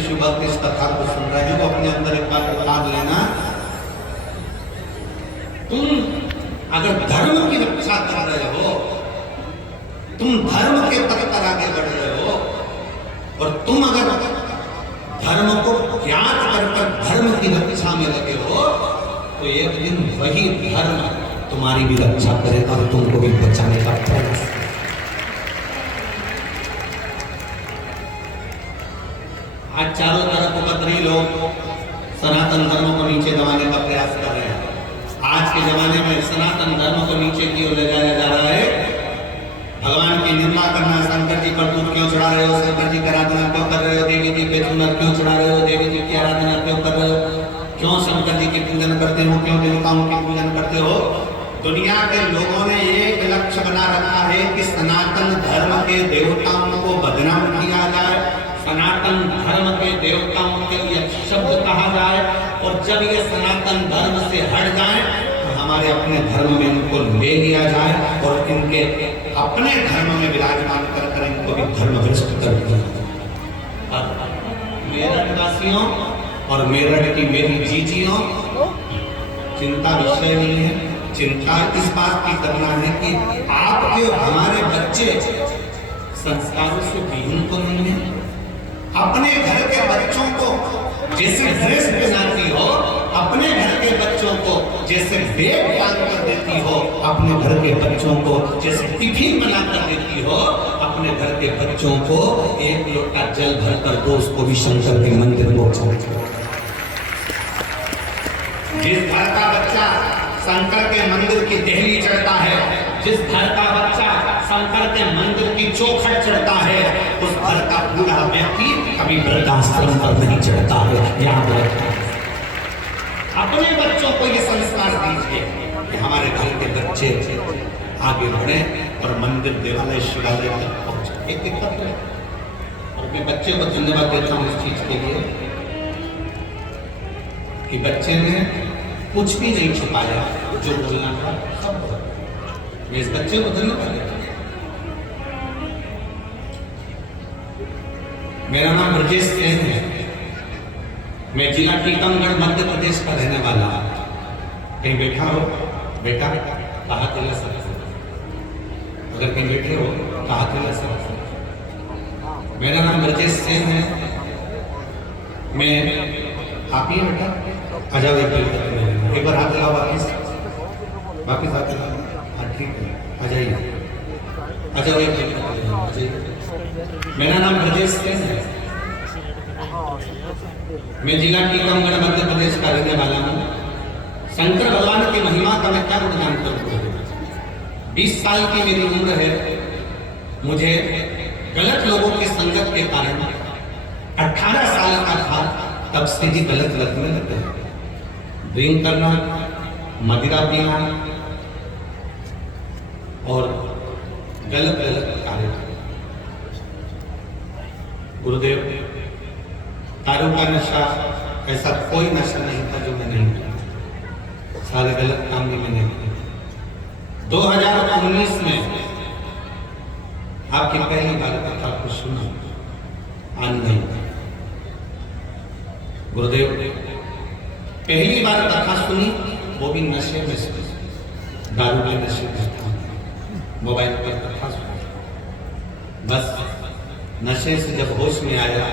शिव भक्त इस कथा को सुन रहे हो, अपने अंदर एक बात उतार लेना। तुम अगर धर्म की रक्षा कर रहे हो, तुम धर्म के पथ पर आगे बढ़ रहे हो, और तुम अगर धर्म को ज्ञात कर धर्म की रक्षा में लगे हो, तो एक दिन वही धर्म तुम्हारी भी रक्षा करेगा और तुमको भी बचाने का प्रयास। आज चारों तरफ उपद्रवी लोग सनातन धर्म को नीचे दबाने का प्रयास कर रहे हैं। आज के जमाने में सनातन धर्म को नीचे की ओर ले जाया जा रहा है। भगवान की निंदा करना, शंकर जी पर दूध क्यों चढ़ा रहे हो, शंकर जी की आराधना क्यों कर रहे हो, देवी जी पे चुनर क्यों चढ़ा रहे हो, देवी जी की आराधना क्यों कर रहे हो, क्यों शंकर जी की पूजन करते हो, क्यों देवताओं की पूजन करते हो। दुनिया के लोगों ने एक लक्ष्य बना रखा है कि सनातन धर्म के देवताओं को बदनाम किया जाए, सनातन धर्म के देवताओं के लिए शब्द कहा जाए, और जब ये सनातन धर्म से हट जाए तो हमारे अपने धर्म में इनको ले लिया जाए और इनके अपने धर्म में विराजमान कर इनको भी धर्म भ्रष्ट कर दिया जाए। मेरठ वासियों और मेरठ की मेरी जीजियों, चिंता विषय नहीं है। चिंता इस बात की करना है कि आपके हमारे बच्चे संस्कारों से विहीन तो नहीं है। अपने घर के बच्चों को जैसे ड्रेस पहनाती हो, अपने घर के बच्चों को जैसे बैग बांध कर देती हो, अपने घर के बच्चों को जैसे टिफिन बना कर देती हो, अपने घर के बच्चों को एक लोटा जल भर कर दो, उसको भी शंकर के मंदिर पहुंचाओ। जिस घर का बच्चा शंकर के मंदिर की देहली चढ़ता है, जिस घर का बच्चा शंकर के मंदिर की चौखट चढ़ता है, उस घर का पूरा व्यक्ति कभी वृद्धाश्रम पर नहीं चढ़ता है। याद रखना, अपने बच्चों को ये संस्कार दीजिए कि हमारे घर के बच्चे आगे बढ़े और मंदिर, देवालय, शिवालय तक पहुंचे। एक एक करके और मैं बच्चे को धन्यवाद देता हूँ इस चीज के लिए कि बच्चे ने कुछ भी नहीं छुपाया, जो बोलना था सब बोला। मैं इस बच्चे को धन्यवाद देता हूं। मेरा नाम ब्रजेश सेन है। मैं जिला टीकमगढ़ मध्य प्रदेश का रहने वाला हूं। कहीं बैठा हो बेटा, कहा तिला सर, अगर कहीं बैठे हो कहा तिला सर। मेरा नाम ब्रजेश सेन है। मैं आप ही बेटा आ जाओ, एक बार हाथ लगाओ, वापिस हाथ लगाओ। हाँ ठीक है, आ जाइए, आ जाओ, आ जाइए। मेरा नाम ब्रजेश सेन है। मैं जिला टीकमगढ़ मध्य प्रदेश का रहने वाला हूँ। शंकर भगवान की महिमा का मैं क्या गुणगान करूँ। 20 साल की मेरी उम्र है। मुझे गलत लोगों की संगत के कारण 18 साल का था तब से ही गलत लत में लग गए। ड्रिंक करना, मदिरा पीना और गलत गलत कार्य। गुरुदेव, दारू का नशा ऐसा कोई नशा नहीं था जो मैं नहीं किया। सारे गलत काम भी मैंने किए। 2019 में आपकी पहली बार कथा को सुना, आज नहीं। गुरुदेव, पहली बार कथा सुनी, वो भी नशे में सुनी, दारू के नशे में, मोबाइल पर कथा सुनी। बस नशे से जब होश में आया,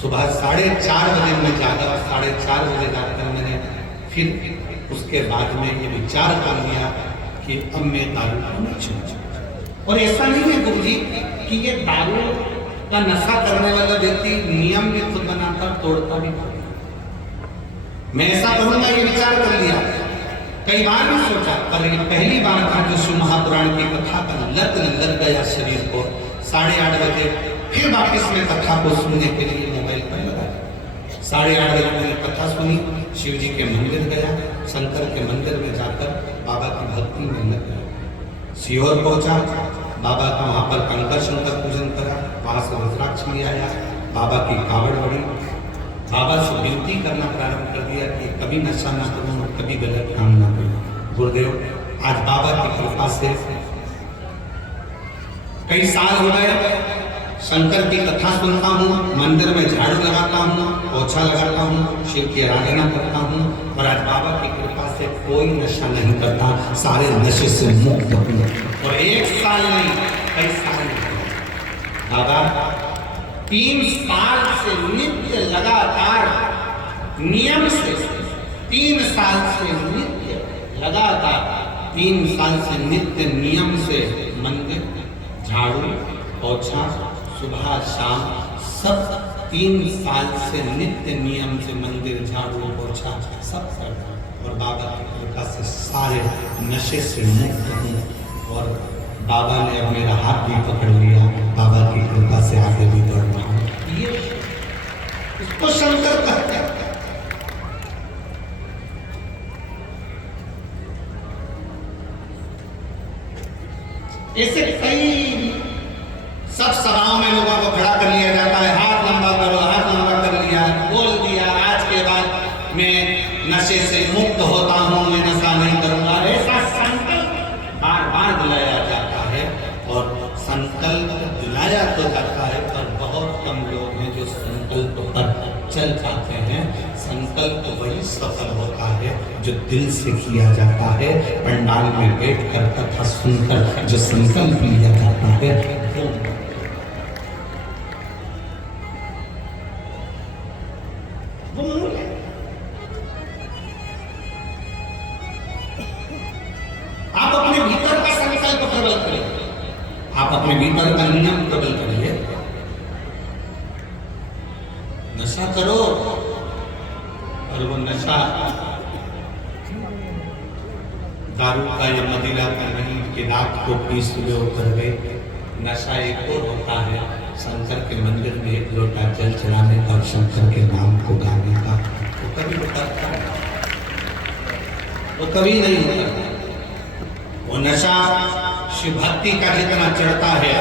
सुबह 4:30 बजे मैं जागा, 4:30 बजे जाकर मैंने फिर उसके बाद में ये विचार कर लिया कि अब मैं दारू को नहीं छूऊंगा। और ऐसा नहीं है गुरुजी कि ये दारू का नशा करने वाला व्यक्ति नियम भी खुद बनाता, तोड़ता भी। मैं ऐसा करूंगा ये विचार कर लिया, कई बार भी सोचा, पर ये पहली बार था जो शिव महापुराण की कथा का लत लग गया शरीर को। 8:30 बजे फिर वापिस में कथा को सुनने के लिए मोबाइल पर लगा। 8:30 बजे मैंने कथा सुनी, शिव जी के मंदिर गया, शंकर के मंदिर में जाकर बाबा की भक्ति में लग गया। सीहोर पहुंचा, बाबा का वहां पर कंकर शंकर पूजन करा, वहां से रुद्राक्ष ले आया, बाबा की कावड़ बढ़ी, बाबा से विनती करना प्रारंभ कर दिया कि कभी नशा ना करूं, कभी गलत काम ना करूं। गुरुदेव, आज बाबा की कृपा से कई साल हो गए, शंकर की कथा सुनता हूँ, मंदिर में झाड़ू लगाता हूँ, पोछा लगाता हूँ, शिव की आराधना करता हूँ और आज बाबा की कृपा से कोई नशा नहीं करता, सारे नशे से मुक्त हूँ। और 1 साल नहीं, कई साल बाबा 3 साल से नित्य लगातार नियम से 3 साल से नित्य लगातार 3 साल से नित्य नियम से मंदिर झाड़ू पोछा सुबह शाम सब 3 साल से नित्य नियम से मंदिर झाड़ू पोछा सब करता और बाबा की कृपा से सारे नशे से मुक्त हूँ। और बाबा ने अब मेरा हाथ भी पकड़ लिया, बाबा की कृपा से आगे भी बढ़ रहा हूँ। ये इसको शंकर कहते हैं। ऐसे कई सब सभाओं में लोगों को खड़ा कर लिया जाता है, हाथ लंबा करो, हाथ लंबा कर लिया, बोल दिया आज के बाद मैं नशे से मुक्त होता हूँ, मैं नशा नहीं करूंगा। ऐसा संकल्प बार बार दिलाया जाता है और संकल्प दिलाया तो जाता है पर बहुत कम लोग हैं जो संकल्प पर चल जाते हैं। संकल्प वही सफल होता है जो दिल से किया जाता है, पंडाल में बैठ कर कथा सुनकर जो संकल्प लिया जाता है वो मूल है। आप अपने भीतर का संकल्प प्रबल करिए, आप अपने भीतर का नियम प्रबल करिए। नशा करो और वो नशा दारू का या मदिरा का नहीं कि रात को पीस लो कर गए। नशा एक और होता है शंकर के मंदिर में 1 लोटा जल चढ़ाने का और शंकर के नाम को गाने का। वो कभी होता है, वो कभी नहीं होता। वो नशा शिव भक्ति का जितना चढ़ता है,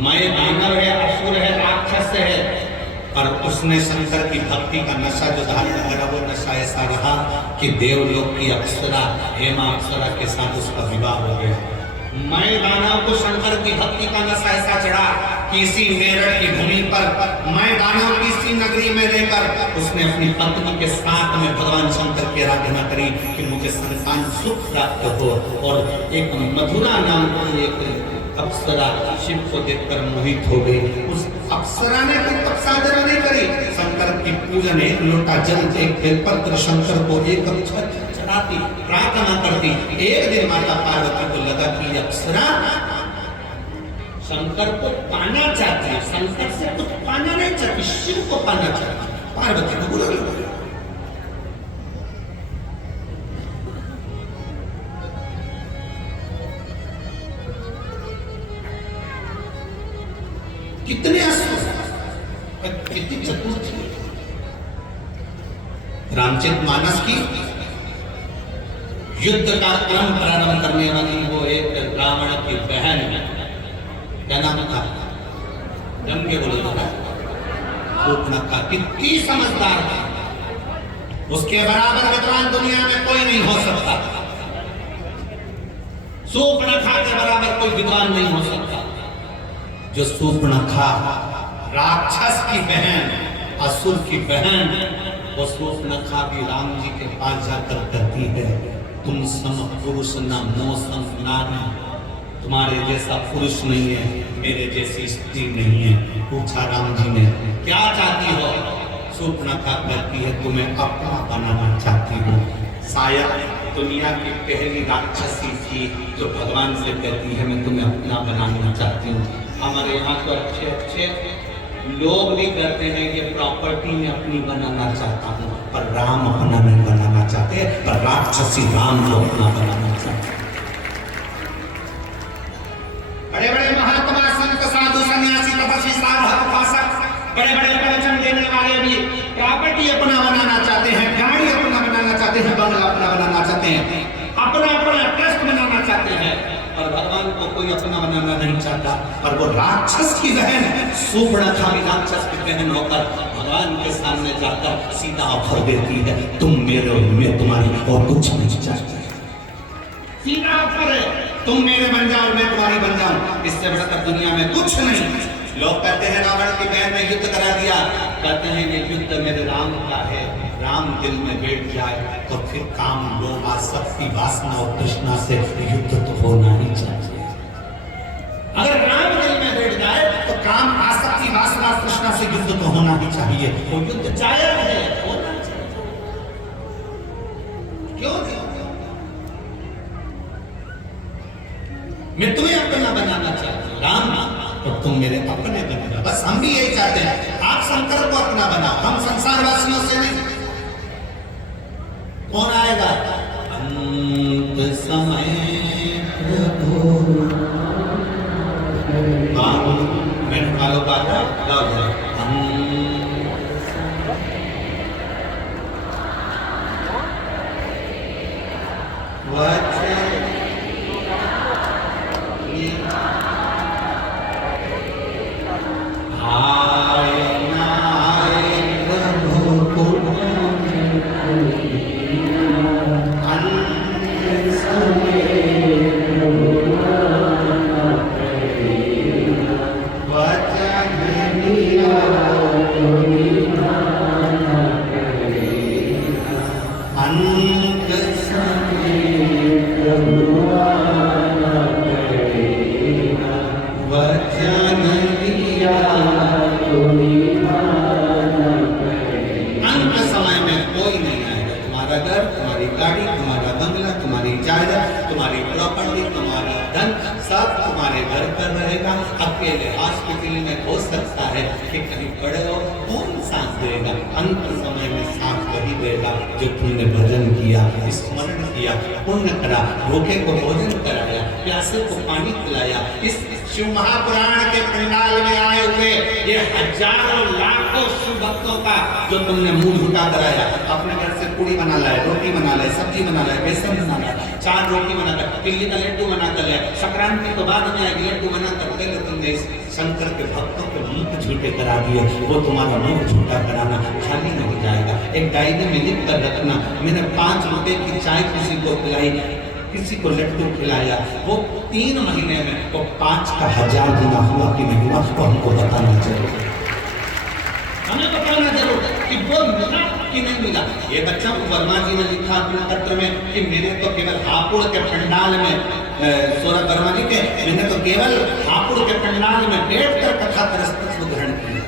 मैं दानव है, असुर है, राक्षस है, और उसने शंकर की भक्ति का नशा जो धारण करा वो नशा ऐसा रहा कि देवलोक की अप्सरा हेमा अप्सरा के साथ उसका विवाह हो गया। मैं दानव को शंकर की भक्ति का नशा ऐसा चढ़ा कि इसी मेरठ की भूमि पर मैं दानव की इसी नगरी में रहकर उसने अपनी पत्नी के साथ में भगवान शंकर की आराधना करी कि मुझे संतान सुख प्राप्त हो। और एक मधुरा नाम की एक अप्सरा शिव को देखकर मोहित हो गई। उस अप्सरा ने कोई तपसाधना नहीं करी, शंकर की पूजन 1 लोटा जल, 1 बेलपत्र शंकर को 1 अक्षर चढ़ाती, प्रार्थना करती। एक दिन माता पार्वती को लगा कि अप्सरा शंकर को पाना चाहती है, शंकर से कुछ पाना नहीं चाहती, शिव को पाना चाहती। पार्वती को बुरा लगा। कितने कितनी चतुर थी। रामचरितमानस की युद्ध का क्रम प्रारंभ करने वाली वो एक रावण की बहन, क्या नाम था? जम के बोलो तो शूर्पणखा। कितनी समझदार थी, उसके बराबर विद्वान दुनिया में कोई नहीं हो सकता। शूर्पणखा के बराबर कोई विद्वान नहीं हो सकता। जो शूर्पणखा राक्षस की बहन, असुर की बहन, वो शूर्पणखा भी राम जी के पास जाकर कहती है तुम सम पुरुष न मो सम नारी, तुम्हारे जैसा पुरुष नहीं है, मेरे जैसी स्त्री नहीं है। पूछा राम जी ने क्या चाहती हो? शूर्पणखा कहती है तुम्हें अपना बनाना चाहती हूँ। शायद दुनिया की पहली राक्षसी थी जो भगवान से कहती है मैं तुम्हें अपना बनाना चाहती हूँ। हमारे यहाँ तो अच्छे अच्छे लोग भी कहते हैं कि प्रॉपर्टी में अपनी बनाना चाहता हूँ, पर राम अपना नहीं बनाना चाहते, पर राक्षसी राम को अपना बनाना चाहते। बड़े बड़े महात्मा संत साधु सन्यासी तपस्वी साधक उपासक बड़े बड़े प्रवचन देने वाले भी प्रॉपर्टी अपना बनाना चाहते हैं, गाड़ी अपना बनाना चाहते हैं, बंगला अपना बनाना चाहते हैं, अपना अपना ट्रस्ट बनाना चाहते हैं, और भगवान को कोई अपना बनाना नहीं चाहता। और वो राक्षस की बहन शूर्पणखा भी राक्षस की बहन होकर भगवान के सामने जाकर सीधा ऑफर देती है तुम मेरे हो, मैं तुम्हारी, और कुछ नहीं चाहती। सीधा ऑफर है तुम मेरे बन जाओ, मैं तुम्हारी बन जाऊं, इससे बढ़कर दुनिया में कुछ नहीं। लोग कहते हैं रावण की बहन ने युद्ध करा दिया, कहते हैं ये युद्ध मेरे राम का है, राम दिल में बैठ जाए तो फिर काम लोभ आसक्ति वासना और तृष्णा से युद्ध तो होना ही चाहिए। अगर राम दिल में बैठ जाए तो काम आसक्ति वासना तृष्णा से युद्ध तो होना ही चाहिए। वो युद्ध जायज है, होना चाहिए। क्यों नहीं? मैं तुम्हें अपना बनाना चाहता हूँ राम, तो तुम मेरे अपने बन जाओ। बस हम भी यही चाहते हैं, आप शंकर को अपना बनाओ, हम संसार वासियों से नहीं। कौन आएगा? अंत समय प्रभु मैंने वालों का गाओ जाए। अकेले हॉस्पिटल में हो सकता है कि कहीं पड़े हो, कौन सांस देगा? अंत समय में सांस वही देगा जो तुमने भजन किया, स्मरण किया, पुण्य करा, भूखे को भोजन कराया, प्यासे को पानी पिलाया। इस शिव महापुराण के पंडाल में आए हुए ये हजारों लाखों शिव भक्तों का जो तुमने मुंह झूठा कराया, अपने घर से पूरी बना लाए, रोटी बना लाए, सब्जी बना लाए, बेसन बना लाए, 4 रोटी बनाकर, तिल्ली का लड्डू बनाकर लाए, संक्रांति को बाद में आएगी लड्डू बनाकर, पहले तुमने शंकर के भक्तों के मुंह झूठे करा दिए। वो तुम्हारा मुंह झूठा कराना खाली नहीं जाएगा। एक डायरी में लिख कर रखना, मैंने 5 रुपए की चाय किसी को पिलाई, किसी को लड्डू खिलाया, वो 3 महीने में वो 5 का 1000 गुना हुआ कि नहीं हुआ, तो हमको बताना चाहिए। हमें बताना जरूर कि वो मिला कि नहीं मिला। ये बच्चा वर्मा जी ने लिखा अपने पत्र में कि मैंने तो केवल हापुड़ के पंडाल में, सौरभ वर्मा जी के, मैंने तो केवल हापुड़ के पंडाल में बैठकर कथा प्रस्तुत ग्रहण किया।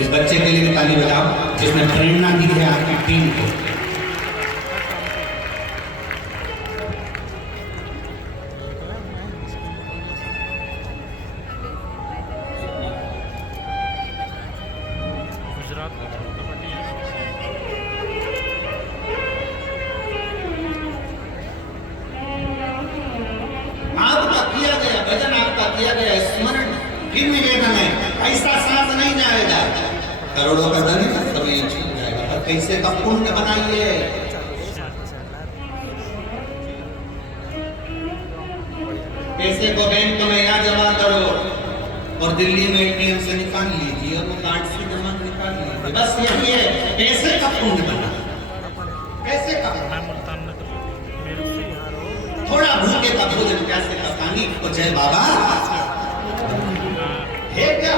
इस बच्चे के लिए ताली बजाओ जिसने प्रेरणा दी है आपकी टीम को। आपका किया गया भजन, आपका किया गया स्मरण फिर निवेदन है, ऐसा सांस नहीं जाएगा। करोड़ों का धन सब ये छूट जाएगा, पर कैसे का पुण्य बनाइए। पैसे को बैंक में यहाँ जमा करो और दिल्ली में एटीएम से निकाल लीजिए और कार्ड से जमा निकाल लीजिए, बस यही है। पैसे का पुण्य बना, पैसे का थोड़ा भूखे का भोजन, प्यासे का पानी और जय बाबा है क्या?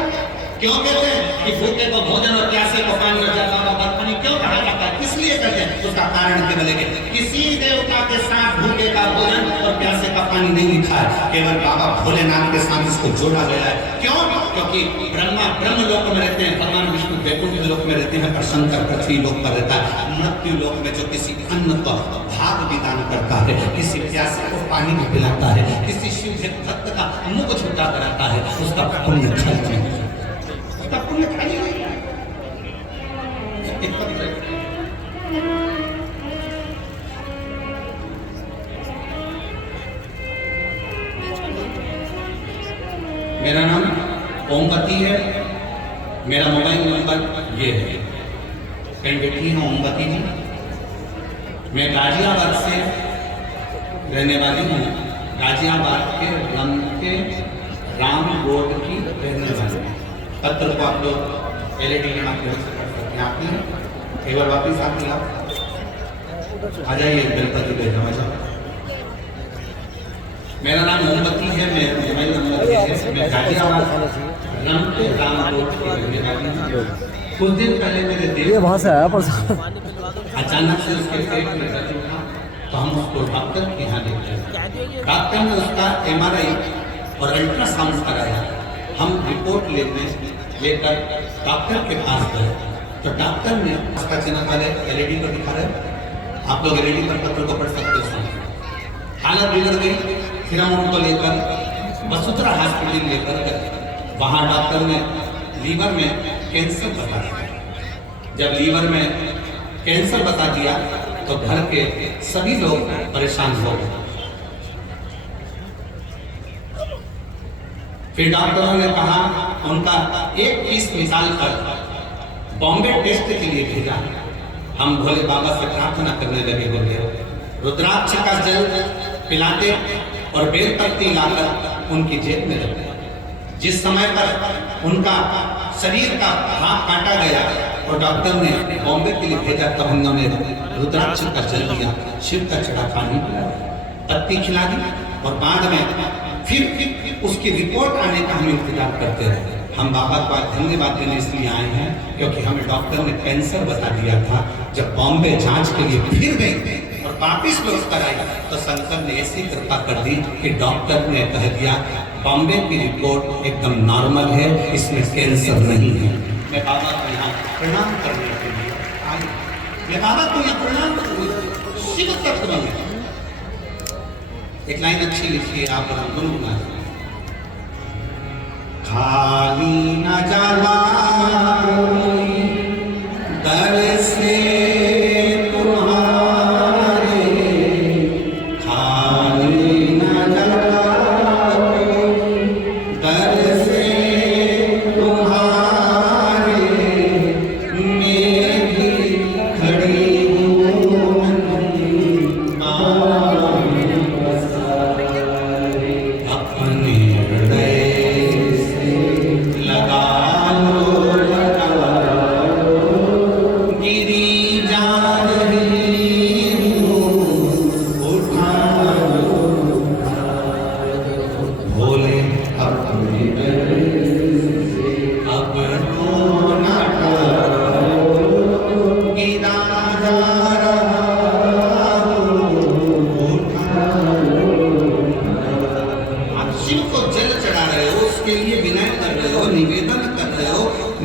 क्यों कहते हैं कि भूखे को भोजन और प्यासे को पानी और जय बाबा बर्फनी क्यों कहा जाता है? किस लिए कहते हैं? उसका कारण केवल है किसी देवता के साथ भूखे का भोजन और प्यासे का पानी नहीं खाया, केवल बाबा भोलेनाथ के साथ इसको जोड़ा गया है। क्यों? क्योंकि ब्रह्मा ब्रह्म लोक में रहते हैं, भगवान विष्णु वैकुंठ लोक में रहते हैं, और शंकर पृथ्वी लोक पर रहता है। मृत्यु लोक में जो किसी अन्न को भाग विदान करता है, किसी प्यासे को पानी भी पिलाता है, किसी शिव भक्त का मुख छुटा कराता है, उसका पुण्य खर्च नहीं, उसका पुण्य खाली नहीं। मेरा नाम ओमवती है, मेरा मोबाइल नंबर ये है। कहीं बैठी हैं ओमवती जी? मैं गाजियाबाद से रहने वाली हूँ, गाजियाबाद के राम रोड की रहने वाली हूँ। पत्र को आप लोग LED के माध्यम से पढ़ सकते हैं। आपने एक बार वापिस आके आप आ जाइए, गणपति पे जमा जाओ। मेरा नाम मोमबत्ती है, मेरा मोबाइल नंबर ये है, मैं गाजियाबाद रमते रामकोट के रहने वाली हूँ। कुछ दिन पहले मेरे देश ये वहाँ से आया पर अचानक से उसके पेट में दर्द उठा, तो हम उसको डॉक्टर के यहाँ ले गए। डॉक्टर ने उसका MRI और अल्ट्रासाउंड कराया। हम रिपोर्ट लेकर डॉक्टर के पास गए, तो डॉक्टर ने उसका चैनल वाले LED पर दिखा रहे, आप लोग LED पर पत्र को पढ़ सकते हो। हालत बिगड़ गई, फिर हम उनको लेकर वसुंधरा हॉस्पिटल लेकर गए। वहाँ डॉक्टर ने लीवर में कैंसर बता दिया। जब लीवर में कैंसर बता दिया तो घर के सभी लोग परेशान हो गए। फिर डॉक्टरों ने कहा उनका एक पीस निकाल कर बॉम्बे टेस्ट के लिए भेजा। हम भोले बाबा से प्रार्थना करने लगे, बोले रुद्राक्ष का जल पिलाते और बेलपत्ती लाकर उनकी जेब में रखते। जिस समय पर उनका शरीर का भाग काटा गया और डॉक्टर ने बॉम्बे के लिए भेजा, तब उन्होंने रुद्राक्ष का जल दिया, शिव का चढ़ा पानी पिलाया, पत्ती खिला दी और बाद में फिर उसकी रिपोर्ट आने का हम इंतजार करते रहे। हम बाबा का धन्यवाद देने इसलिए आए हैं क्योंकि हमें डॉक्टर ने कैंसर बता दिया था। जब बॉम्बे जांच के लिए फिर गए और वापिस लौट कर आई तो शंकर ने ऐसी कृपा कर दी कि डॉक्टर ने कह दिया बॉम्बे की रिपोर्ट एकदम नॉर्मल है, इसमें कैंसर नहीं है। मैं बाबा को यहाँ प्रणाम करने के लिए आई। मैं बाबा को यहाँ प्रणाम करूँगा, शिव तत्व में एक लाइन अच्छी लिखी है, आप गुनगुना। खाली न जाला दर से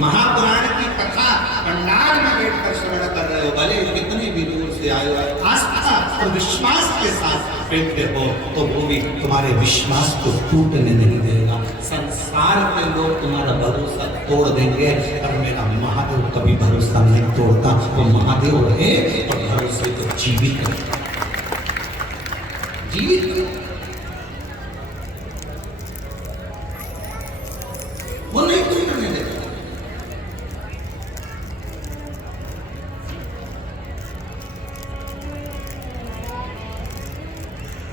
महापुराण की कथा पंडाल में बैठकर श्रवण कर रहे हो, भले कितने भी दूर से आए हो, आस्था और विश्वास के साथ बैठे हो तो वो भी तुम्हारे विश्वास को टूटने नहीं देगा। संसार के लोग तुम्हारा भरोसा तोड़ देंगे, पर मेरा महादेव कभी भरोसा नहीं तोड़ता। वो महादेव है और भरोसे को जीवित है, जीवित वो नहीं टूटने देगा।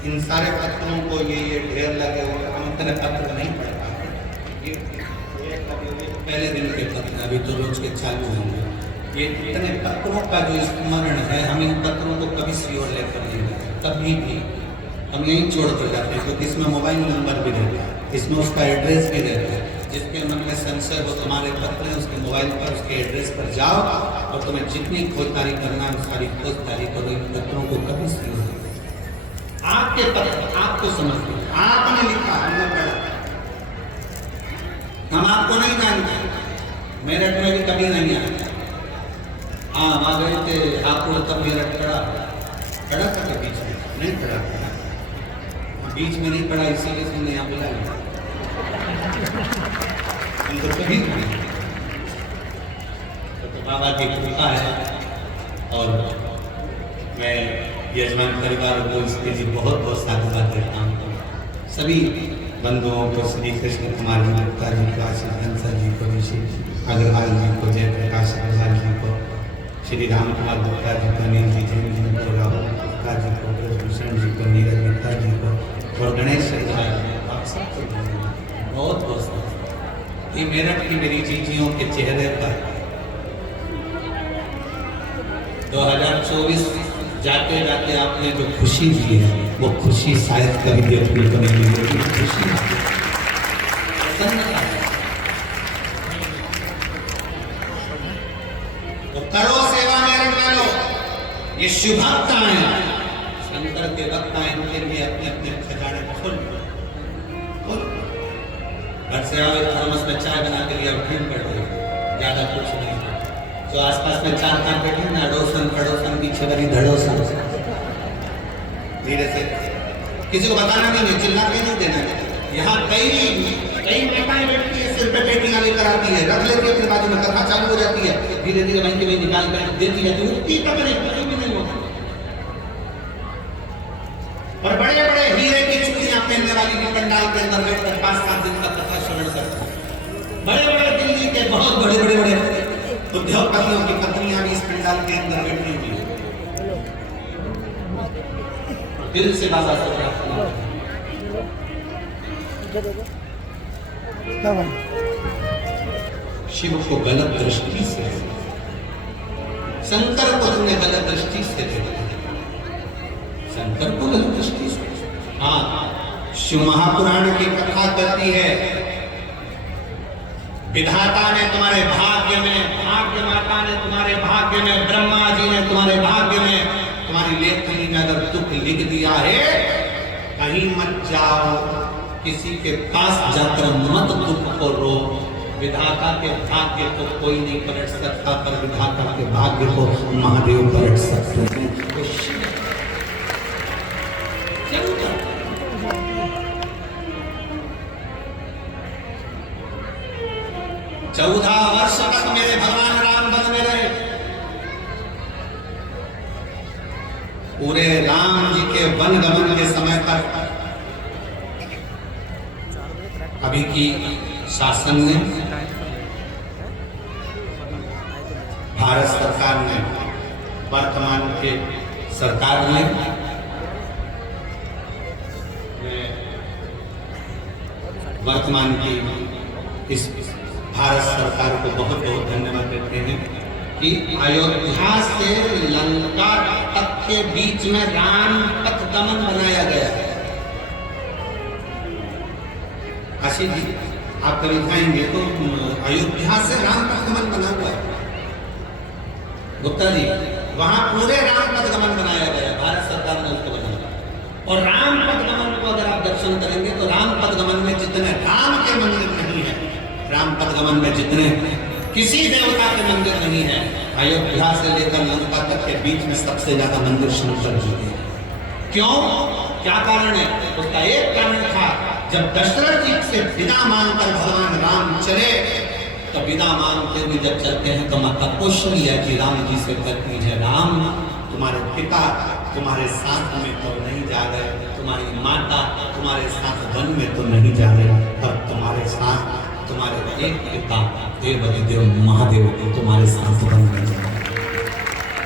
इन सारे पत्रों को ये ढेर लगे हुए, हम इतने पत्र नहीं पढ़ पाते। ये पहले दिन के पत्र, अभी तो रोज के चालू होंगे। ये इतने पत्रों का जो स्मरण है, हम इन पत्रों को कभी सियोर लेकर नहीं गए, कभी भी हम यहीं छोड़ कर जाते हैं, क्योंकि इसमें मोबाइल नंबर भी रहता है, इसमें उसका एड्रेस भी रहता है। जिसके मन में संशय हो तुम्हारे पत्र है, उसके मोबाइल पर उसके एड्रेस पर जाओ और तुम्हें जितनी खोजदारी करना है सारी खोजदारी करो। इन पत्रों को कभी सियोर नहीं, आपके पत्र आपको समझते, आपने लिखा हमने पढ़ा, हम आपको नहीं जानते। मेरठ में भी कभी नहीं आया। हाँ आ गए थे हापुड़, तब मेरठ पढ़ा था कि बीच में नहीं पढ़ा, बीच में नहीं पढ़ा, इसीलिए तुमने यहाँ बुला लिया। हम तो कभी नहीं, तो बाबा की कृपा है। और मैं यजमान परिवार को इसके लिए बहुत बहुत साधुवाद देता हूँ। सभी बंधुओं को, श्री कृष्ण कुमार गुप्ता जी को, आशीष बंसल जी को, ऋषि अग्रवाल जी को, जयप्रकाश अग्रवाल जी को, श्री राम कुमार गुप्ता जी को, अनिल जी जैन जी को, राहुल गुप्ता जी को, ब्रजभूषण जी को, नीरज गुप्ता जी को और गणेश जी को, आप सबको बहुत बहुत ये मेरठ की मेरी जीजियों के चेहरे पर 2024 जाते जाते आपने जो खुशी दी है वो खुशी शायद कभी देखने को नहीं मिलेगी। खुशी प्रसन्नता है। तो करो सेवा मेरे वालों, ये शुभकामनाएं शंकर के वक्त आए उनके लिए अपने अपने खजाने खोल घर से आओ, थर्मस में चाय बना के लिए फिर पड़ रही, ज्यादा कुछ नहीं। तो आसपास में 4-5 बैठे ना, अड़ोसन पड़ोसन पीछे वाली धड़ोसन, धीरे से किसी को बताना नहीं है, चिल्ला के नहीं देना। यहाँ कई माताएं बैठती है, सिर पे पेटियां लेकर आती है, रख लेती है, फिर बाजू में कथा चालू हो जाती है, धीरे धीरे वहीं के वहीं निकाल कर देती है, उठती तक नहीं होती। और बड़े बड़े हीरे की चूड़ियां पहनने वाली भी पंडाल के अंदर बैठकर 5-7 दिन तक कथा श्रवण करती है। बड़े बड़े दिल्ली के बहुत बड़े उद्योगपतियों की पत्नियां भी इस पंडाल के अंदर बैठी हुई है। दिल से बाबा से प्रार्थना, शिव को गलत दृष्टि से, शंकर को तुमने गलत दृष्टि से देखा, शंकर को गलत दृष्टि से। हाँ, शिव महापुराण की कथा कहती है विधाता ने तुम्हारे भाग्य में, भाग्य माता ने तुम्हारे भाग्य में, ब्रह्मा जी ने तुम्हारे भाग्य में, तुम्हारी लेखनी में अगर दुख लिख दिया है, कहीं मत जाओ, किसी के पास जाकर मत दुख को रो। विधाता के भाग्य को कोई नहीं पलट सकता, पर विधाता के भाग्य को महादेव पलट सकते हैं। तो 14 वर्ष तक मेरे भगवान राम वन में रहे। पूरे राम जी के वन गमन के समय पर अभी की शासन ने, भारत सरकार ने, वर्तमान के सरकार ने वर्तमान की इस भारत सरकार को बहुत बहुत धन्यवाद देते हैं कि अयोध्या से लंका तक के बीच में राम पथ गमन बनाया गया है। आशीष जी, आप कभी जाएंगे तो अयोध्या से राम पथ गमन बना हुआ है। गुप्ता जी, वहां पूरे राम पथ गमन बनाया गया, भारत सरकार ने उसको बनाया। और राम पथ गमन को अगर आप दर्शन करेंगे तो राम पथ गमन में जितने राम के मंदिर नहीं है, राम पथ गमन में जितने किसी देवता के मंदिर नहीं है, अयोध्या से लेकर लंका तक के बीच में सबसे ज्यादा मंदिर शंकर जी के। क्यों? क्या कारण है? उसका एक कारण था, जब दशरथ जी से विदा मांगकर भगवान राम चले, तो विदा मांगते हुए जब चलते हैं तो माता कौशल्या जी राम जी से कहती है, राम तुम्हारे पिता तुम्हारे साथ में तो नहीं जा रहे, तुम्हारी माता तुम्हारे साथ वन में तो नहीं जा रहे, पर तुम्हारे साथ तुम्हारे एक पिता देव महादेव तुम्हारे साथ वन में जा रहे।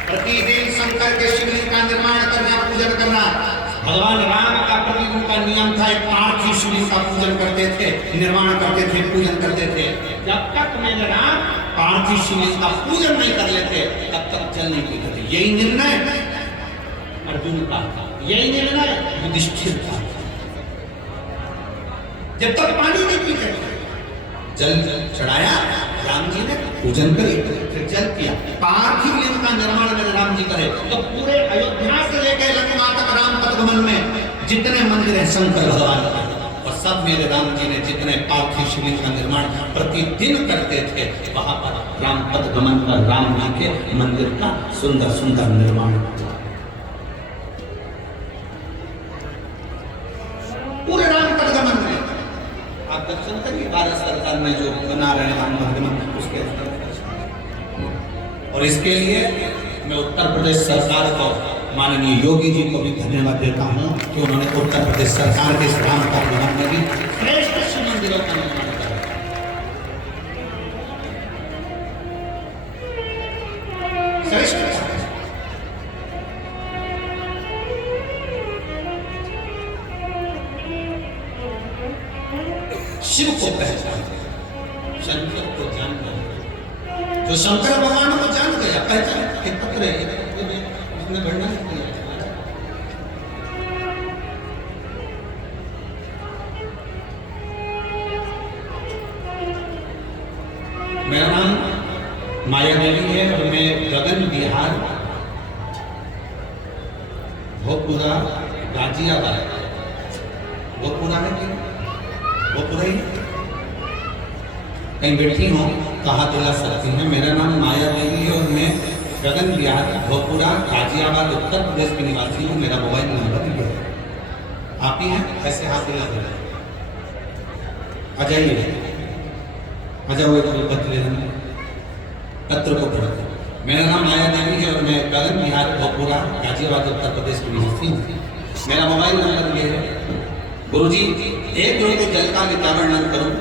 प्रतिदिन शंकर के शिवलिंग का निर्माण करना, पूजन करना भगवान राम का प्रतिदिन का नियम था। एक पार्थिव शिवलिंग का पूजन करते थे, निर्माण करते थे, पूजन करते थे। जब तक मेरे राम पार्थिव शिवलिंग का पूजन नहीं कर लेते तब तक जल नहीं पीते थे। यही निर्णय अर्जुन का था, यही निर्णय युधिष्ठिर का। जब तक पानी नहीं पीते थे, जल चढ़ाया, राम जी ने पूजन करी, फिर जल पिया। पार्थिव लिंग का निर्माण मेरे राम जी करे, तो पूरे अयोध्या से लेकर लंका तक राम पथ गमन में जितने मंदिर हैं शंकर भगवान के, और सब मेरे राम जी ने जितने पार्थिव शिवलिंग का निर्माण प्रतिदिन करते थे, वहां पर राम पथ गमन पर राम जी के मंदिर का सुंदर सुंदर निर्माण हुआ। पूरे राम पथ गमन में आप दर्शन करिए, भारत सरकार ने जो बना रहे हैं राम पथ गमन, उसके और इसके लिए मैं उत्तर प्रदेश सरकार को, माननीय योगी जी को भी धन्यवाद देता हूं कि उन्होंने उत्तर प्रदेश सरकार के राम पथ गमन में भी श्रेष्ठ शिव मंदिरों का निर्माण करा। श्रेष्ठ शिव को पहचान, शंकर को जानना, जो शंकर भगवान को जान गया, पहचान के पत्र तुमने बढ़ना नहीं किया। मेरा नाम माया देवी है और मैं गगन बिहार भोजपुरा गाजियाबाद, भोजपुरा है कि भोजपुरा ही कहीं बैठी हूँ कहा दिला सकती हैं। मेरा नाम माया देवी है और मैं गगन बिहार भोजपुरा गाजियाबाद उत्तर प्रदेश की निवासी हूँ। मेरा मोबाइल नंबर ये है, आप ही हैं? ऐसे हाथ दिला दे आ जाइए, आ जाओ पत्र को पढ़ो। मेरा नाम माया देवी है और मैं गगन बिहार भोजपुरा गाजियाबाद उत्तर प्रदेश की निवासी हूँ। मेरा मोबाइल नंबर ये है। गुरुजी, एक लोगों जल का क्या वर्णन करूँ।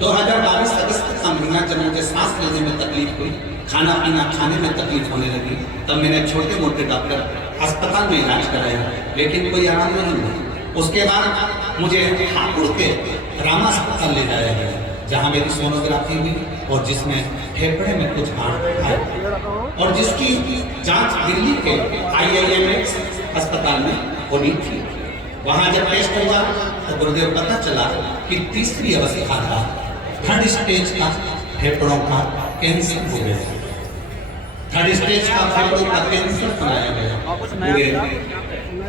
2022 अगस्त का महीना जब मुझे सांस लेने में तकलीफ हुई, खाना पीना खाने में तकलीफ होने लगी, तब मैंने छोटे मोटे डॉक्टर अस्पताल में इलाज कराया, लेकिन कोई आराम नहीं हुआ। उसके बाद मुझे हापुड़ के रामा अस्पताल ले जाया गया, जहाँ मेरी सोनोग्राफी हुई और जिसमें फेफड़े में कुछ हार्ट था और जिसकी जांच दिल्ली के IIMS अस्पताल में होनी थी। वहाँ जब टेस्ट हुआ तो गुरुदेव पता चला कि तीसरी अवस्था था, थर्ड स्टेज का फेफड़ों का कैंसर हो गया। थर्ड स्टेज का फेफड़ों का कैंसर बनाया गया। पूरे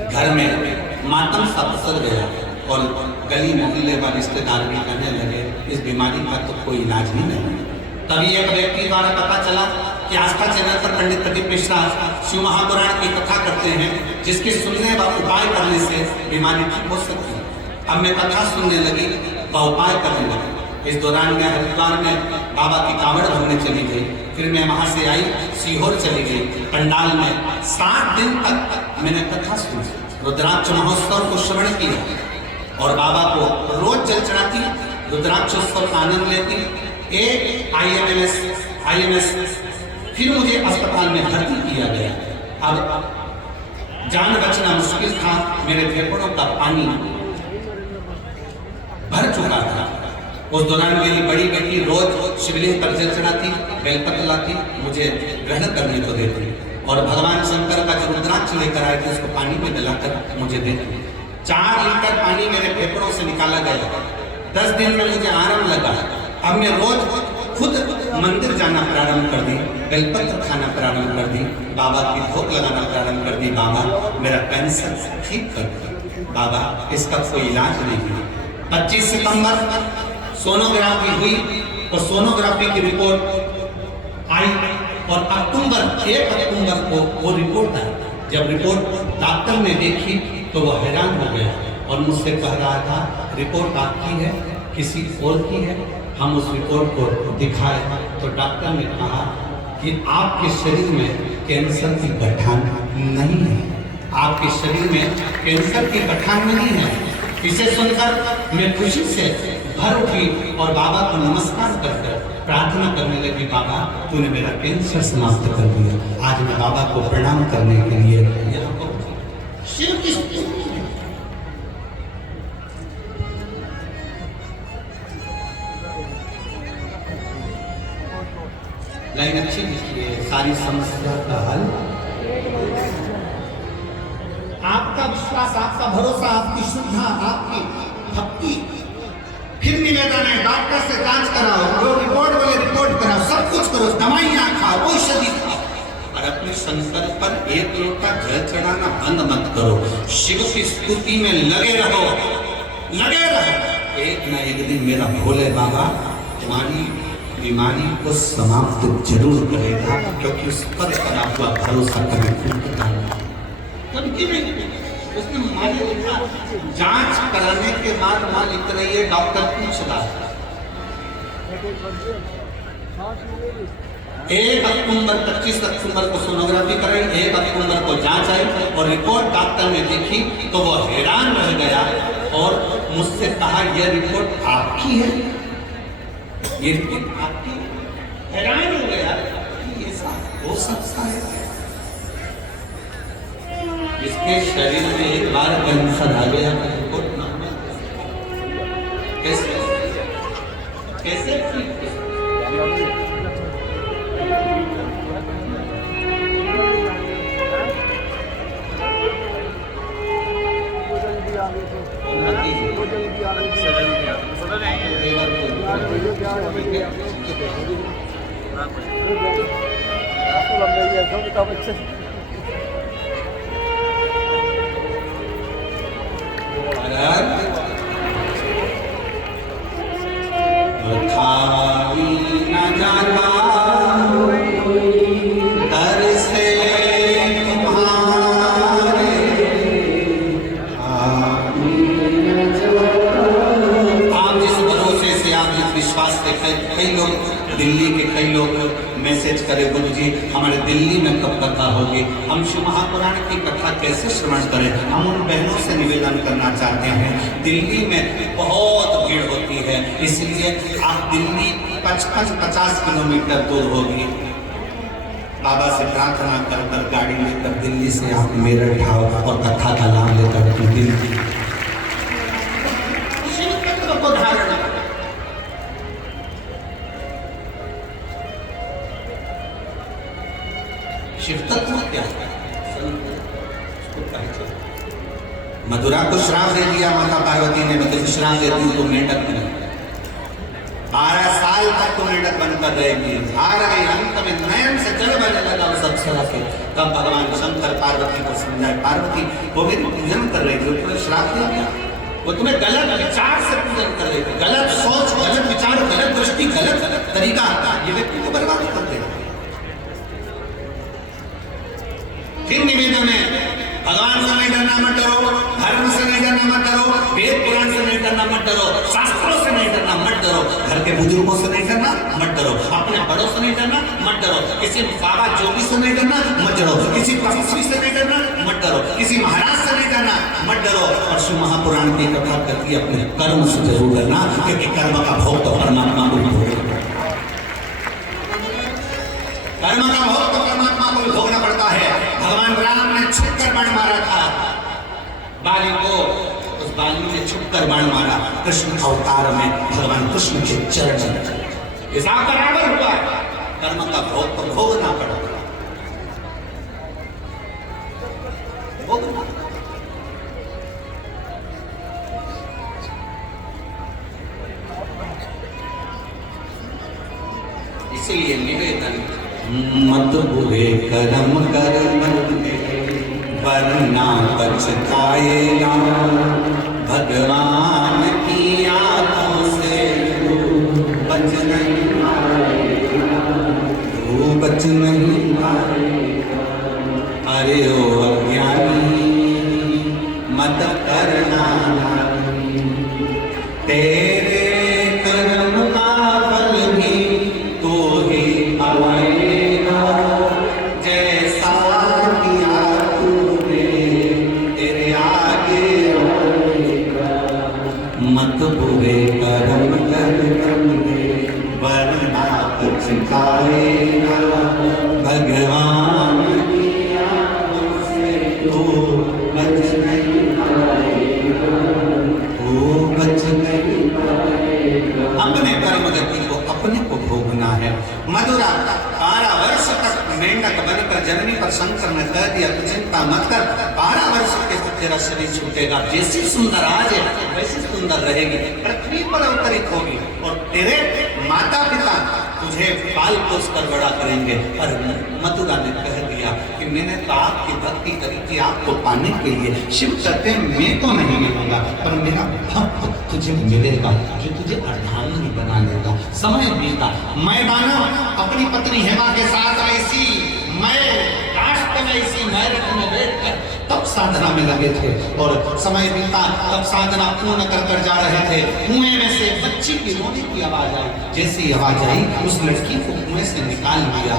घर में मातम सा पसर गया और गली मोहल्ले वाले रिश्तेदार भी कहने लगे इस बीमारी का तो कोई इलाज नहीं है। तभी एक व्यक्ति द्वारा पता चला कि आस्था चैनल पर पंडित प्रदीप मिश्रा शिव महापुराण की कथा करते हैं, जिसके सुनने व उपाय करने से बीमारी ठीक हो सकती है। अब मैं कथा सुनने लगी व उपाय करने लगी। इस दौरान मैं हरिद्वार में बाबा की कांवड़ भरने चली गई, फिर मैं वहां से आई सीहोर चली गई। पंडाल में 7 दिन तक मैंने कथा सुनी, रुद्राक्ष महोत्सव को श्रवण किया और बाबा को रोज जल चढ़ाती, रुद्राक्षोत्सव का आनंद लेती। एक IMS फिर मुझे अस्पताल में भर्ती किया गया। अब जान बचना मुश्किल था, मेरे फेफड़ों का पानी भर चुका था। उस दौरान मेरी बड़ी बेटी रोज शिवलिंग पर जल चढ़ाती, बेलपत्र लाती, मुझे ग्रहण करने को देती और भगवान शंकर का जो रुद्राक्ष लेकर आए थे उसको पानी में मिलाकर मुझे देती। 4 लीटर पानी मेरे फेफड़ों से निकाला गया। 10 दिन में मुझे आराम लगा। अब मैं रोज खुद मंदिर जाना प्रारंभ कर दी, बेलपत्र खाना प्रारंभ कर दी, बाबा की भोग लगाना प्रारंभ कर दी। बाबा मेरा कैंसर ठीक कर दिया, बाबा इसका कोई इलाज नहीं है। 25 सितंबर सोनोग्राफी हुई और सोनोग्राफी की रिपोर्ट आई और 1 अक्टूबर को वो रिपोर्ट आई। जब रिपोर्ट डॉक्टर ने देखी तो वो हैरान हो गया और मुझसे कह रहा था रिपोर्ट आपकी है किसी और की है। हम उस रिपोर्ट को दिखाए तो डॉक्टर ने कहा कि आपके शरीर में कैंसर की गठान नहीं है, आपके शरीर में कैंसर की गठान नहीं है। इसे सुनकर मैं खुशी से भर उठी और बाबा को नमस्कार करकर प्रार्थना करने लगी, बाबा तूने मेरा कैंसर समाप्त कर दिया। आज मैं बाबा को प्रणाम करने के लिए यहाँ पहुंची। शिव की लाइन अच्छी दिखती है, सारी समस्या का हल। आपका विश्वास, आपका भरोसा, आपकी श्रद्धा, आपकी भक्ति। फिर निवेदन है डॉक्टर से जांच कराओ, जो रिपोर्ट बोले रिपोर्ट कराओ, सब कुछ करो, दवाइयां खाओ, औषधि खाओ और अपने शंकर पर एक लोटा जल चढ़ाना बंद मत करो। शिव की स्तुति में लगे रहो, लगे रहो। एक न एक दिन मेरा भोले बाबा तुम्हारी बीमारी को समाप्त जरूर करेगा, क्योंकि उस पर बना हुआ भरोसा कभी टूटता नहीं। उसने माने लिखा जांच कराने के बाद मां लिख रही है, डॉक्टर पूछ रहा 1 अक्टूबर 25 अक्टूबर को सोनोग्राफी कराई, 1 अक्टूबर को जांच आई और रिपोर्ट डॉक्टर ने देखी तो वो हैरान रह गया और मुझसे कहा यह रिपोर्ट आपकी है, ये रिपोर्ट आपकी। हैरान हो गया कि ऐसा हो सकता है। जिसके शरीर में एक बार कैंसर आ गया तो रिपोर्ट ना कैसे कैसे कई लोग दिल्ली के कई लोग मैसेज करे गुरु जी हमारे दिल्ली में कब कथा होगी, हम शिव महापुराण की कथा कैसे श्रवण करें। हम उन बहनों से निवेदन करना चाहते हैं, दिल्ली में बहुत भीड़ होती है, इसलिए आप दिल्ली 55-50 किलोमीटर दूर होगी, बाबा से प्रार्थना कर कर गाड़ी लेकर दिल्ली से आप मेरठ आओ और कथा का नाम लेकर दिल्ली को धारण। शिव तत्व क्या है? मथुरा को श्राप दे दिया माता पार्वती ने, मतलब श्राप दे दी तो मेंढक बना, 12 साल तक तो मेंढक बनकर रहेगी। अंत में नयन से जल बहने लगा उस अप्सरा से। तब भगवान शंकर पार्वती को समझाए, पार्वती वो मेरी पूजन कर रही थी, तुम्हें श्राप दे दिया, वो तुम्हें गलत विचार से पूजन कर रही थी, गलत सोच, गलत विचार, गलत दृष्टि, गलत तरीका, ये व्यक्ति को बर्बाद कर देगा। फिर निवेदन है, भगवान से नहीं डरना मत डरो, धर्म से नहीं डरना मत डरो, वेद पुराण से नहीं डरना मत डरो, शास्त्रों से नहीं डरना मत डरो, घर के बुजुर्गों से नहीं डरना मत डरो, अपने बड़ों से नहीं डरना मत डरो, किसी बाबा जोगी से नहीं डरना मत डरो, किसी तपस्वी से नहीं डरना मत डरो, किसी महाराज से नहीं डरना मत डरो। और शिव महापुराण की कथा करके अपने कर्म से जरूर डरना, क्योंकि कर्म का भोग तो परमात्मा को भोगना, कर्म का भोग तो परमात्मा को भोगना पड़ता है। भगवान राम ने छुपकर बाण मारा था बाली को, उस बाली ने छुपकर बाण मारा। कृष्ण अवतार में भगवान कृष्ण के चरण बराबर हुआ, कर्म का भोग तो भोगना पड़ता है, भोगना। इसीलिए निवेदन मत बुरे कर्म कर वरना पछताएगा, भगवान की आंखों से बच नहीं पाएगा, तू बच नहीं पाएगा। अरे ओ अज्ञानी मत करना, तेरे कर्म का फल भी तो ही आएगा, जैसा किया तूने तेरे आगे आएगा। मत बुरे कर्म कर वरना पछताएगा, भगवान की आंखों से तू बच नहीं पाएगा, तू बच नहीं पाएगा। अपने कर्म गति को अपने को भोगना है। मथुरा 12 वर्ष तक मेंढक बनकर जननी पर शंकर ने कह दिया तू चिंता मत कर, 12 वर्ष के बाद तेरा शरीर छूटेगा, जैसी सुंदर आज है वैसी सुंदर रहेगी, पृथ्वी पर अवतरित होगी और तेरे माता पिता तुझे पाल पोस कर बड़ा करेंगे। पर मथुरा ने कह दिया कि मैंने तो आपकी भक्ति करी थी आपको पाने के लिए, शिव कहते मैं तो नहीं मिलूंगा पर मेरा भक्त तुझे मिलेगा जो तुझे अर्धांगिनी बना लेगा। समय बीता, मैं मानव अपनी पत्नी हेमा के साथ ऐसी, मैं राष्ट्र में इसी मैरठ में बैठकर तब साधना में लगे थे और समय बीता, तब साधना पूर्ण कर कर जा रहे थे। कुएं में से बच्ची की रोने की आवाज आई, जैसी आवाज आई उस लड़की को कुएं से निकाल लिया,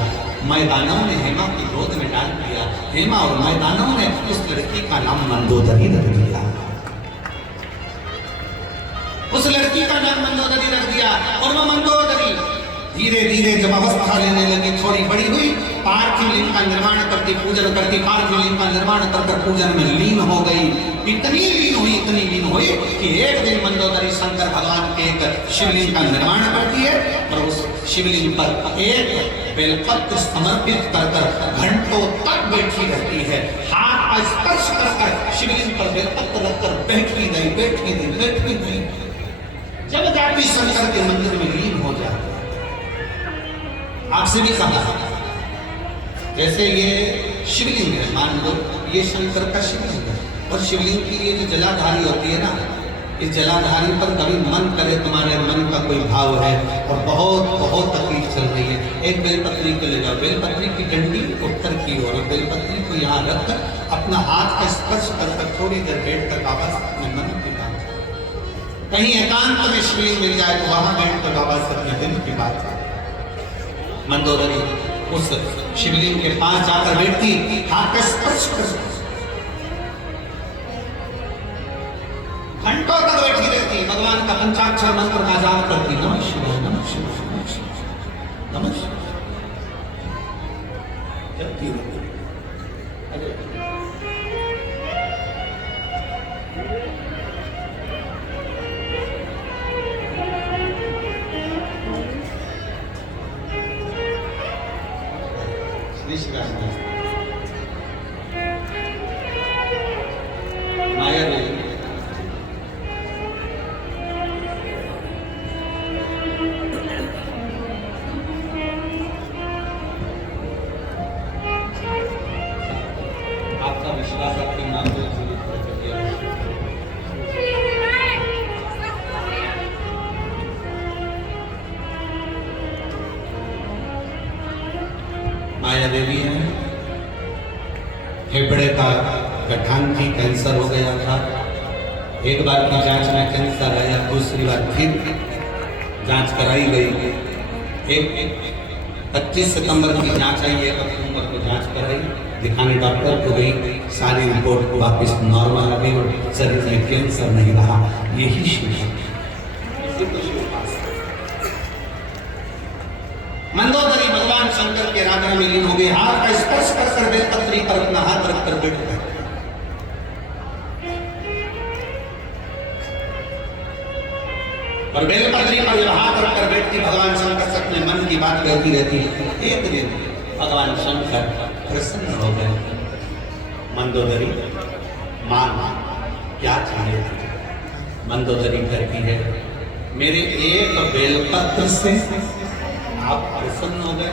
मैदानों ने हेमा की गोद में डाल दिया। हेमा और मैदानों ने उस लड़की का नाम मंदोदरी रख दिया, उस लड़की का नाम मंदोदरी रख दिया। और वो मंदोदरी धीरे धीरे जब अवस्था लेने लगी, थोड़ी बड़ी हुई, पार्थिव लिंग का निर्माण करती, पूजन करती, पार्थिव लिंग का निर्माण कर पूजन में लीन हो गई। इतनी लीन हुई कि एक दिन मंदोदरी शंकर भगवान के एक शिवलिंग का निर्माण करती है और उस शिवलिंग पर एक बेलपत्र समर्पित कर घंटों तक बैठी रहती है, हाथ का स्पर्श कर शिवलिंग पर बेलपत्र रखकर बैठी व्यक्ति शंकर के मंदिर में लीन हो जाए। आपसे भी कहा, जैसे ये शिवलिंग है, मान लो ये शंकर का शिवलिंग है, और शिवलिंग की ये जो जलाधारी होती है ना, इस जलाधारी पर कभी मन करे तुम्हारे मन का कोई भाव है और बहुत बहुत तकलीफ चल रही है, एक बेलपत्री को ले जाओ, बेलपत्री की डंडी उत्तर की ओर, बेलपत्री को यहाँ रखकर अपना हाथ का स्पर्श कर थोड़ी देर बैठ कर आवाज अपने मन की बात, कहीं एकांत में शिवलिंग मिल जाए तो वहां बैठ कर आवाज अपने दिल की बात। मंदोदरी उस शिवलिंग के पास जाकर बैठती, हाथ का स्पर्श कर, घंटों तक बैठी रहती, भगवान का पंचाक्षर मंत्र का जाप करती, नमः शिवाय नमः शिवाय नमः शिवाय नमः शिवाय जपती रहती। माया देवी आपका विश्वास आपकी नाम को माया देवी है, फेफड़े का गठान की कैंसर हो गया था। एक बार की जांच में कैंसर आया, दूसरी बार फिर जांच कराई गई। एक 25 सितंबर की जांच आई, 1 अक्टूबर को जांच कराई, दिखाने डॉक्टर को गई, सारी रिपोर्ट वापस नॉर्मल आ गई और शरीर में कैंसर नहीं रहा। यही शिव है। मंदोदरी भगवान शंकर के आराधना में लीन हो गए, हाथ का स्पर्श कर बेलपत्री पर अपना हाथ रखकर बैठ गए। और बेलपत्री पर जब हाथ रखकर बैठती, भगवान शंकर से अपने मन की बात कहती रहती। एक दिन भगवान शंकर प्रसन्न हो गए। मंदोदरी मान क्या चाहिए? मंदोदरी कहती है, मेरे एक बेलपत्र से आप प्रसन्न हो गए?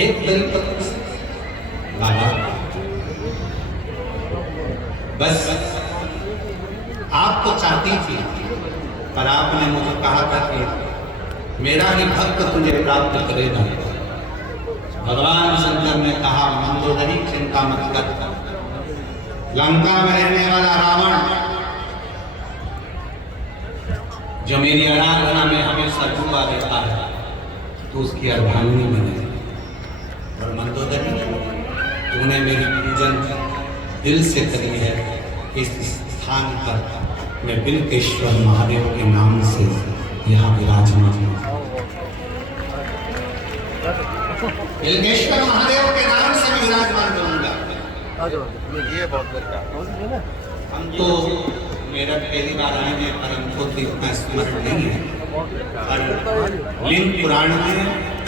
एक बेलपत्र से? बाबा बस आप तो चाहती थी, पर आपने मुझे कहा था कि मेरा ही भक्त तुझे प्राप्त करेगा। भगवान शंकर ने कहा, मंदोदरी चिंता मत कर, लंका में रहने वाला रावण जो मेरी आराधना में हमेशा डूबा रहता है, तो उसकी अर्धांगिनी बने। और मंदोदरी तूने मेरी पूजन दिल से करी है, इस स्थान पर मैं बिल्केश्वर महादेव के नाम से यहाँ विराजमान हूँ। बिल्केश्वर महादेव के नाम से विराजमान करूंगा। ये बहुत हम तो मेरा पहली बार आए हैं, पर हमको तो इतना स्मरण नहीं है। और लिंग पुराण में,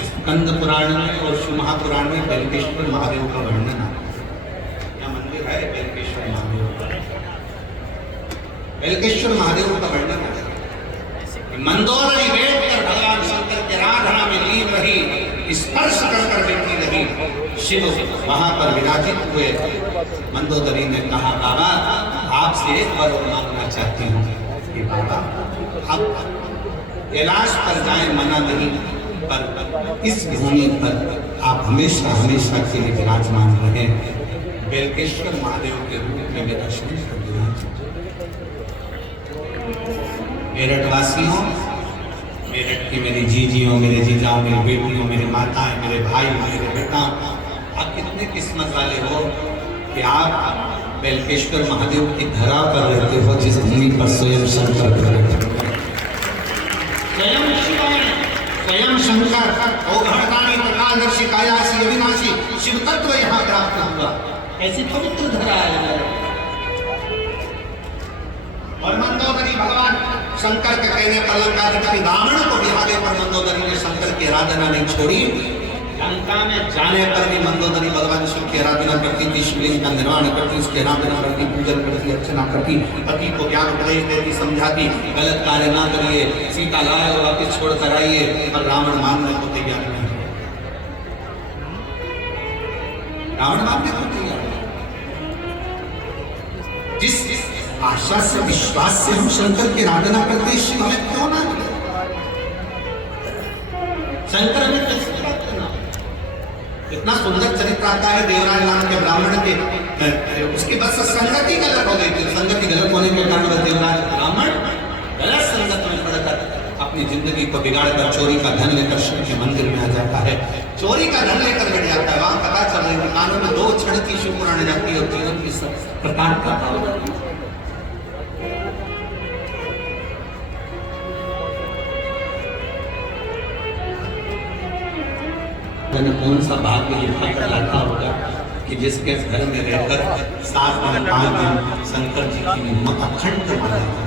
स्कंद पुराण में और शिव महापुराण में बेलकेश्वर महादेव का वर्णन है। यह मंदिर है बेलकेश्वर महादेव का, बेलकेश्वर महादेव का वर्णन है। मंदोदरी बैठकर भगवान शंकर के आराधना में लीन रही, स्पर्श कर बैठी रही। शिव वहां पर विराजित हुए। मंदोदरी ने कहा, बाबा आपसे एक वर मांगना चाहती हूँ कि बाबा आप कैलाश पर जाए, मना नहीं, पर इस भूमि पर आप हमेशा हमेशा के लिए विराजमान रहे। बेलकेश्वर महादेव के रूप में मेरा दर्शन कर दिया। मेरठ वासियों, मेरठ की मेरी जीजियों, मेरे जीजाओं, मेरी बेटियों, मेरे माताएं, मेरे भाई, मेरे बेटा, आप कितने किस्मत वाले हो कि आप बेलकेश्वर महादेव की धरा पर रहते हो, जिस भूमि पर स्वयं शंकर स्वयं शंकर औघड़दानी प्रकाशदर्शी कायासी अविनाशी शिव तत्व यहाँ प्राप्त हुआ। ऐसी पवित्र धरा है। और मंदोदरी भगवान शंकर के कहने पर लंकाधिपति रावण को बिहारे पर मंदोदरी ने शंकर की आराधना नहीं छोड़ी। लंका में जाने पर भी मंदोदरी भगवान शिव की आराधना करती थी, शिवलिंग का निर्माण करती, उसकी आराधना करती, पूजन करती, अर्चना करती, पति को ज्ञान उपदेश देती, समझाती, गलत कार्य ना करिए, सीता लाए और वापिस छोड़ कर आइए, पर रावण मानने को तैयार नहीं। रावण मानने को तैयार नहीं। जिस आशा से, विश्वास से हम शंकर की आराधना करते हैं, शिव हमें क्यों ना मिले? शंकर हमें कैसे प्राप्त करना? इतना सुंदर चरित्र आता है देवराज नाम के ब्राह्मण के, उसकी बस संगति गलत हो गई थी। संगति गलत होने के कारण देवराज ब्राह्मण गलत संगत में पड़कर अपनी जिंदगी को बिगाड़कर चोरी का धन लेकर शिव के मंदिर में आ जाता है। चोरी का धन लेकर बैठ जाता है। वहां पता चल रही है कानों में 2 क्षण की शिव पुराण जाती है और जीवन की प्रकार का मैंने कौन सा भाग्य लिखा कर रखा होगा कि जिसके घर में रहकर 7 दिन 5 दिन शंकर जी की अखंड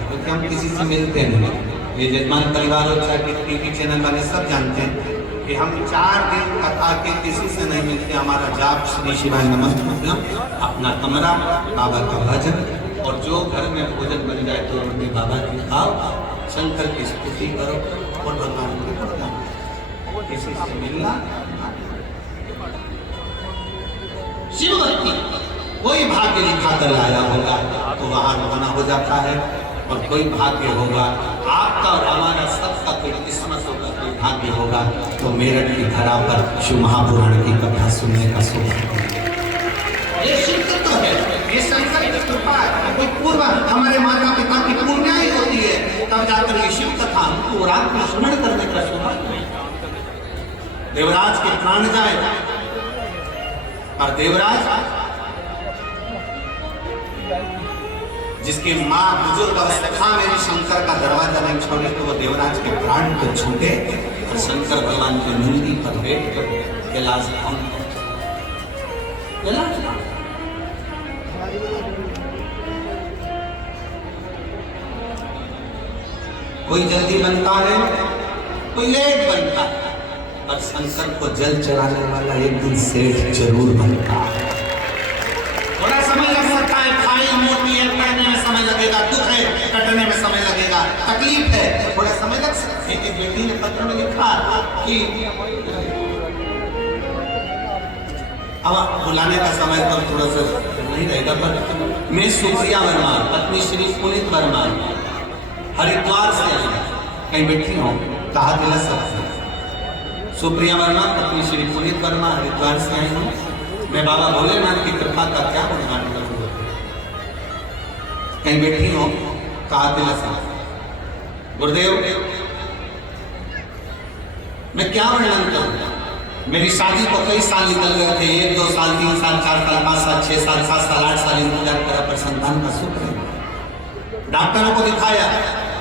क्योंकि हम किसी से मिलते नहीं। ये जजमान परिवार और चाहे टीवी चैनल वाले सब जानते हैं कि हम 4 दिन कथा के किसी से नहीं मिलते। हमारा जाप श्री शिवाय नमः, अपना कमरा, बाबा का भजन, और जो घर में भोजन बन जाए तो उनके बाबा की खाओ, शंकर की स्तुति करो और भगवान को प्रणाम। किसी से मिलना शिव भक्ति कोई भाग्य लिखा कर लाया होगा तो वहां रवाना हो जाता है, और कोई भाग्य होगा आपका और हमारा सबका कोई किस्मत होगा, कोई भाग्य होगा तो मेरठ की धरा पर शिव महापुराण की कथा सुनने का सौभाग्य। ये शिव तत्व है, ये शंकर की कृपा है। कोई पूर्व हमारे माता पिता की पुण्याई होती है तब जाकर ये शिव कथा हमको रात में स्मरण करने का सौभाग्य। देवराज के प्राण जाए और देवराज जिसकी माँ बुजुर्ग अवस्था मेरी शंकर का दरवाजा नहीं छोड़ी तो वो देवराज के प्राण को छूटे और शंकर भगवान की मुंडी पर बैठ कर कैलाश धाम कोई जल्दी बनता है, कोई लेट बनता है, पर शंकर को जल चढ़ाने वाला एक दिन सेठ जरूर बनता है। थोड़ा समय लग सकता है, फाइल मोटी है, पढ़ने में समय लगेगा, दुख है कटने में समय लगेगा, तकलीफ है, थोड़ा समय लग सकता है। एक व्यक्ति ने पत्र में लिखा कि अब बुलाने का समय तो थोड़ा सा नहीं रहेगा, पर मैं सुप्रिया वर्मा पत्नी श्री पुनीत वर्मा हरिद्वार से आई, कहीं बैठी हूँ, कहा दिला सकते। सुप्रिया वर्मा पत्नी श्री पुनीत वर्मा हरिद्वार से आई हूँ, मैं बाबा भोलेनाथ की कृपा का क्या वर्णन करूँ, कहीं बैठी हूँ, कहा दिला सकते। गुरुदेव मैं क्या वर्णन करूँ, मेरी शादी को कई साल निकल गए थे, 1 2 साल 3 साल 4 साल 5 साल 6 साल 7 साल 8 साल इंतजार करा, पर संतान का सुख है। डॉक्टरों को दिखाया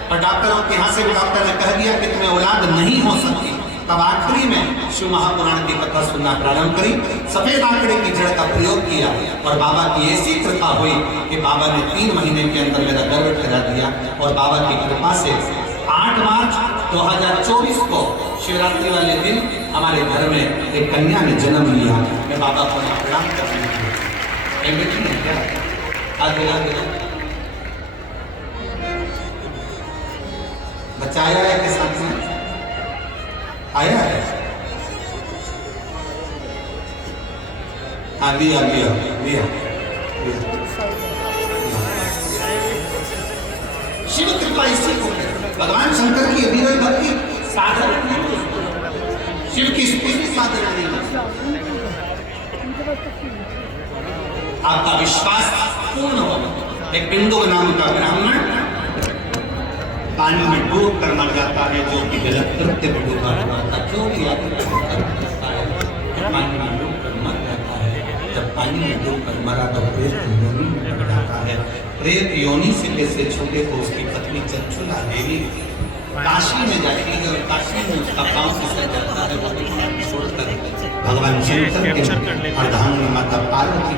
और डॉक्टरों के यहाँ से भी डॉक्टर ने कह दिया कि तुम्हें औलाद नहीं हो सकती। तब आखिरी में शिव महापुराण की कथा सुनना प्रारंभ करी, सफेद आंकड़े की जड़ का प्रयोग किया और बाबा की ऐसी कृपा हुई कि बाबा ने 3 महीने के अंदर मेरा गर्भ ठहरा दिया। और बाबा की कृपा से 8 मार्च 2024 को शिवरात्रि वाले दिन हमारे घर में एक कन्या ने जन्म लिया। मैं बाबा को प्रणाम करती हूँ। क्या बच्चा आया है के साथ में आया है, हाँ लिया लिया लिया। शिव कृपा इसी को, भगवान शंकर की अभिनय भक्ति साधारण नहीं, शिव की स्तुति साधारण नहीं। आपका विश्वास पूर्ण हो। एक बिंदु नाम का ब्राह्मण पानी में डूब कर मर जाता है, जो कि गलत कृत्य में डूबा हुआ था, जो भी आदमी करता है पानी में डूब कर मर जाता है। जब पानी में डूब कर मरा तो प्रेत योनि में पड़ जाता है। प्रेत योनि से कैसे छूटे को उसकी पत्नी चंचुला देवी काशी में जाती है और काशी में उसका पांव फिसल जाता है, वो छोड़कर भगवान शंकर के अर्धांगिनी माता पार्वती